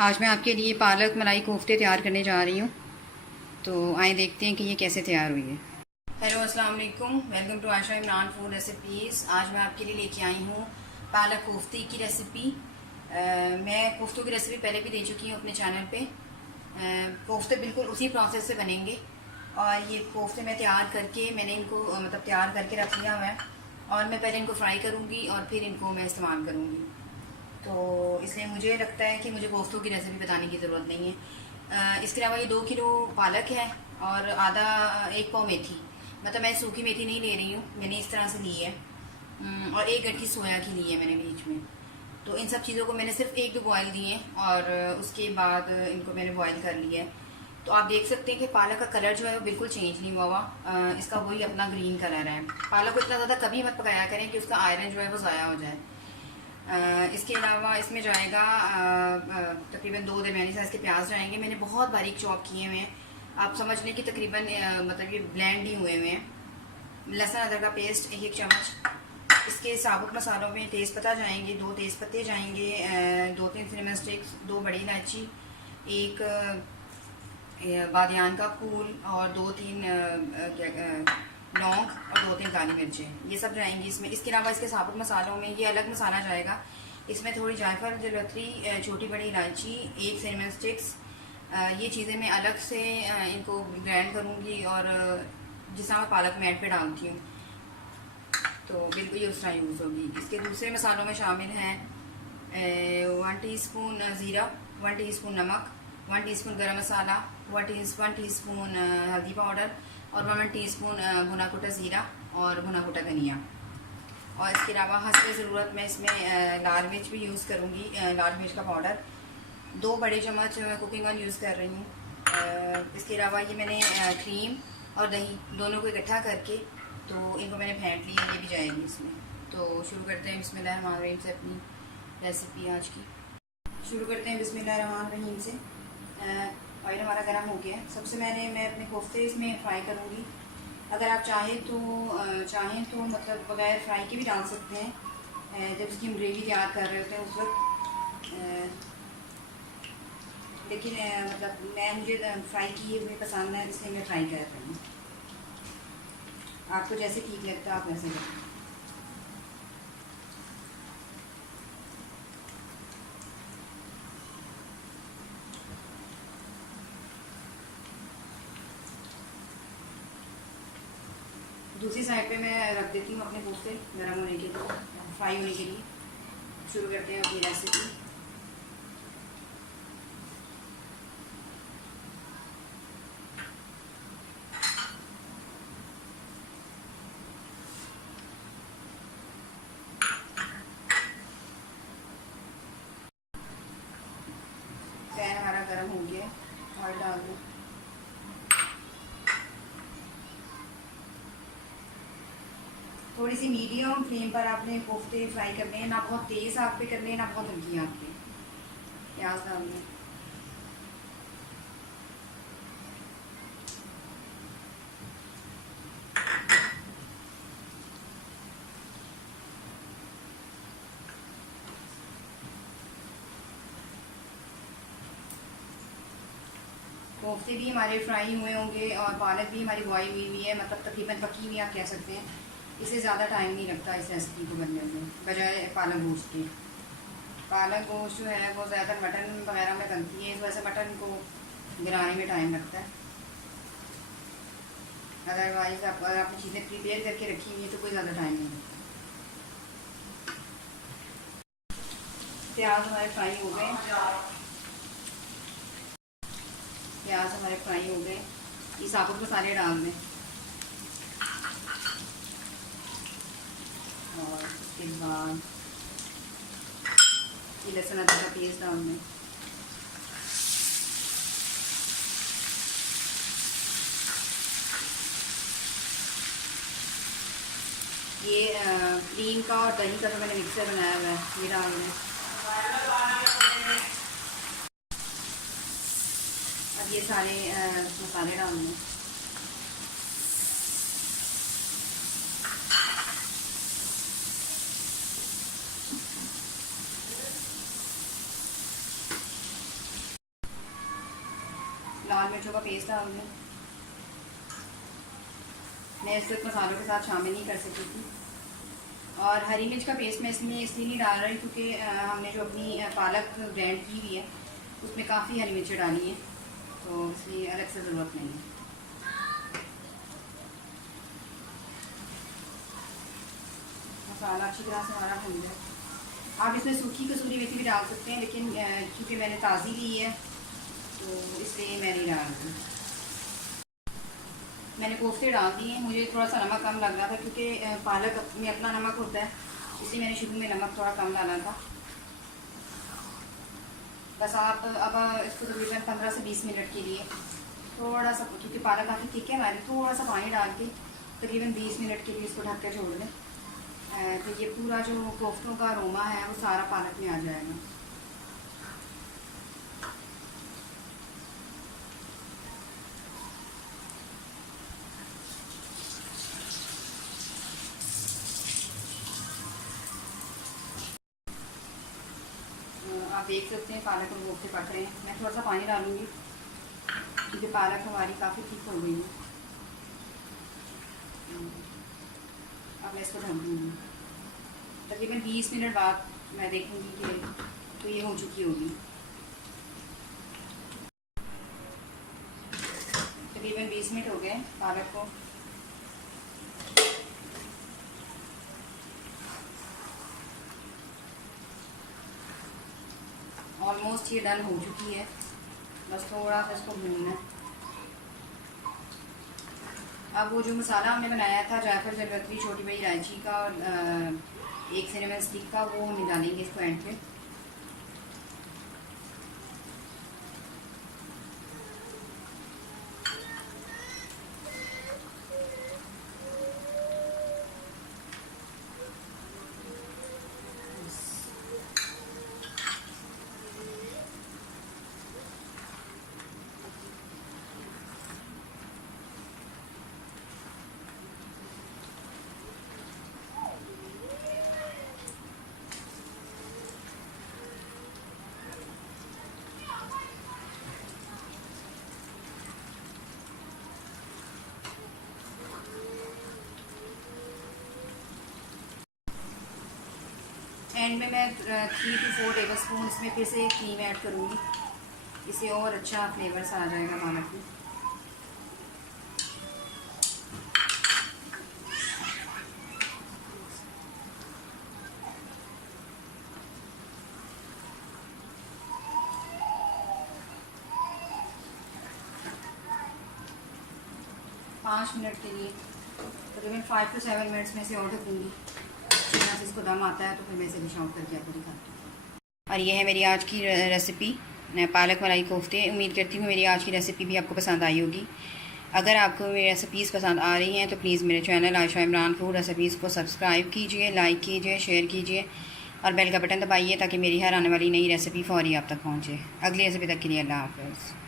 आज मैं आपके लिए पालक मलाई कोफ्ते तैयार करने जा रही हूँ। तो आए देखते हैं कि ये कैसे तैयार हुई है। हेलो अस्सलाम वालेकुम, welcome to Asha Imran food recipes. आज मैं आपके लिए लेके आई हूँ पालक कोफ्ते की रेसिपी। मैं कोफ्तों की रेसिपी पहले भी दे चुकी हूँ अपने चैनल पे। कोफ्ते बिल्कुल उसी प्रोसेस से बनेंगे और ये कोफ्ते मैं तैयार करके मैंने इनको तैयार करके रख लिया हुआ है और मैं पहले इनको फ्राई करूँगी और फिर इनको मैं इस्तेमाल करूँगी। तो इसलिए मुझे लगता है कि मुझे कोफ्तों की रेसिपी बताने की ज़रूरत नहीं है। इसके अलावा ये 2 किलो पालक है और आधा 1 पाव मेथी, मैं सूखी मेथी नहीं ले रही हूँ, मैंने इस तरह से ली है। और 1 गट्ठी सोया की ली है मैंने बीच में। तो इन सब चीज़ों को मैंने सिर्फ 1-2 बॉयल दिए और उसके बाद इनको मैंने बॉयल कर लिया है। तो आप देख सकते हैं कि पालक का कलर जो है वो बिल्कुल चेंज नहीं हुआ इसका वही अपना ग्रीन कलर है। पालक को इतना ज़्यादा कभी मत पकाया करें कि उसका आयरन जो है वो ज़ाया हो जाए। इसके अलावा इसमें जाएगा तकरीबन 2 दरमियानी साइज़ के प्याज जाएंगे। मैंने बहुत बारीक चॉप किए हुए हैं, आप समझ लें कि तकरीबन ये ब्लेंड ही हुए हुए हैं। लहसुन अदरक का पेस्ट 1 चम्मच। इसके साबुत मसालों में तेज़पत्ता जाएंगे, 2 तेज़पत्ते जाएंगे, 2-3 सिनेमन स्टिक्स, 2 बड़ी इलायची, 1 बादियान का फूल और 2-3 लौंग और 2-3 काली मिर्चें, ये सब जाएंगी इसमें। इसके अलावा इसके साबुत मसालों में ये अलग मसाला जाएगा। इसमें थोड़ी जायफल, जलवतरी, छोटी बड़ी इलायची, 1 सिनेमन स्टिक्स, ये चीज़ें मैं अलग से इनको ग्राइंड करूँगी और जिस तरह मैं पालक मैट पे डालती हूँ तो बिल्कुल ये उस तरह यूज़ होगी। इसके दूसरे मसालों में शामिल हैं 1 टीस्पून ज़ीरा, 1 टीस्पून नमक, 1 टीस्पून गरम मसाला, 1 टीस्पून हल्दी पाउडर और 1 टीस्पून भुना कुटा ज़ीरा और भुना कुटा धनिया। और इसके अलावा हस्ब ज़रूरत मैं इसमें लाल मिर्च भी यूज़ करूँगी, लाल मिर्च का पाउडर। 2 बड़े चम्मच कुकिंग ऑयल यूज़ कर रही हूँ। इसके अलावा ये मैंने क्रीम और दही दोनों को इकट्ठा करके तो इनको मैंने फेंट लिया, ये भी जाएगी इसमें। तो शुरू करते हैं बिस्मिल्लाहिर्रहमानिर्रहीम से अपनी रेसिपी आज की। शुरू करते हैं बिस्मिल्लाहिर्रहमानिर्रहीम से। ऑयल हमारा गर्म हो गया है। सबसे मैं अपने कोफ्ते इसमें फ्राई करूँगी। अगर आप चाहें तो बगैर फ्राई के भी डाल सकते हैं जब उसकी हम ग्रेवी तैयार कर रहे होते हैं उस वक्त। लेकिन मुझे फ्राई किए हुए पसंद है, इसलिए मैं फ्राई कर रही हूँ। आपको जैसे ठीक लगता है आप वैसे करें। दूसरी साइड पे मैं रख देती हूँ अपने कोफ्ते गर्म होने के लिए, फ्राई होने के लिए। शुरू करते हैं अपनी रेसिपी। पैन हमारा गर्म हो गया, ऑयल डाल दूँ। थोड़ी सी मीडियम फ्लेम पर आपने कोफ्ते फ्राई करने हैं, ना बहुत तेज़ आग पे करने हैं ना बहुत हल्की आग पे। प्याज डाल दें। कोफ्ते भी हमारे फ्राई हुए होंगे और पालक भी हमारी बॉयल हुई है, तकरीबन पकी हुई आप कह सकते हैं। इसे ज़्यादा टाइम नहीं लगता इस रेसिपी को बनने में, बजाय पालक गोश्त के। पालक गोश्त जो है वो ज़्यादातर मटन वगैरह में बनती है, इस वजह से मटन को गिराने में टाइम लगता है। अदरवाइज़ अगर आपने चीज़ें प्रिपेयर करके रखी हुई है तो कोई ज़्यादा टाइम नहीं लगता। प्याज हमारे फ्राई हो गए, ये साबुत मसाले डाल दें और उसके बाद ये लहसुन अदरक का पेस्ट डाल दें। ये क्रीम का और दही का जो मैंने मिक्सर बनाया हुआ है ये डाल दें। अब ये सारे मसाले डाल दें। लाल मिर्चों का पेस्ट डाल दें। मैं इसको मसालों के साथ शामिल नहीं कर सकी थी। और हरी मिर्च का पेस्ट मैं इसलिए नहीं डाल रही क्योंकि हमने जो अपनी पालक ग्राइंड की हुई है उसमें काफ़ी हरी मिर्चें डाली हैं, तो इसलिए अलग से ज़रूरत नहीं है। मसाला अच्छी तरह से हमारा भून जाए। आप इसमें सूखी कसूरी मेथी भी डाल सकते हैं, लेकिन क्योंकि मैंने ताज़ी ली है तो इसलिए मैं नहीं डाल रही। मैंने कोफ्ते डाल दिए हैं। मुझे थोड़ा सा नमक कम लग रहा था क्योंकि पालक में अपना नमक होता है, इसलिए मैंने शुरू में नमक थोड़ा कम डाला था। बस आप अब इसको तकरीबन 15 से 20 मिनट के लिए थोड़ा सा, क्योंकि पालक काफ़ी थिक है हमारी, थोड़ा सा पानी डाल के तकरीबन 20 मिनट के लिए इसको ढक कर छोड़ दें। तो ये पूरा जो कोफ्तों का अरोमा है वो सारा पालक में आ जाएगा। आप देख सकते हैं पालक और कोफ्ते पक रहे हैं। मैं थोड़ा सा पानी डालूंगी क्योंकि पालक हमारी काफ़ी ठीक हो गई है। अब मैं इसको ढक दूँगी। तकरीबन 20 मिनट बाद मैं देखूंगी कि तो ये हो चुकी होगी। तकरीबन 20 मिनट हो गए पालक को। ऑलमोस्ट ये डन हो चुकी है, बस थोड़ा सा इसको भूनना है। अब वो जो मसाला हमने बनाया था जायफल, जलवत्री, छोटी बड़ी इलायची का और एक सिनेमन स्टिक का, वो हम डालेंगे इसको एंड पे। एंड में मैं 3 to 4 टेबल स्पून इसमें फिर से क्रीम ऐड करूँगी, इससे और अच्छा फ्लेवर सा आ जाएगा पालक में। पाँच मिनट के लिए, तकरीबन 5 to 7 मिनट्स में से और ढकूँगी। से इसको दम आता है तो फिर मैं इसे डिश आउट करके आपको दिखाती हूँ। और ये है मेरी आज की रेसिपी, पालक मलाई कोफ्ते। उम्मीद करती हूँ मेरी आज की रेसिपी भी आपको पसंद आई होगी। अगर आपको मेरी रेसिपीज़ पसंद आ रही हैं तो प्लीज़ मेरे channel Ayesha Imran food recipes को सब्सक्राइब कीजिए, लाइक कीजिए, शेयर कीजिए और बेल का बटन दबाइए ताकि मेरी हर आने वाली नई रेसिपी फ़ौरी आप तक पहुँचे। अगली रेसिपी तक के लिए अल्लाह हाफ़िज़।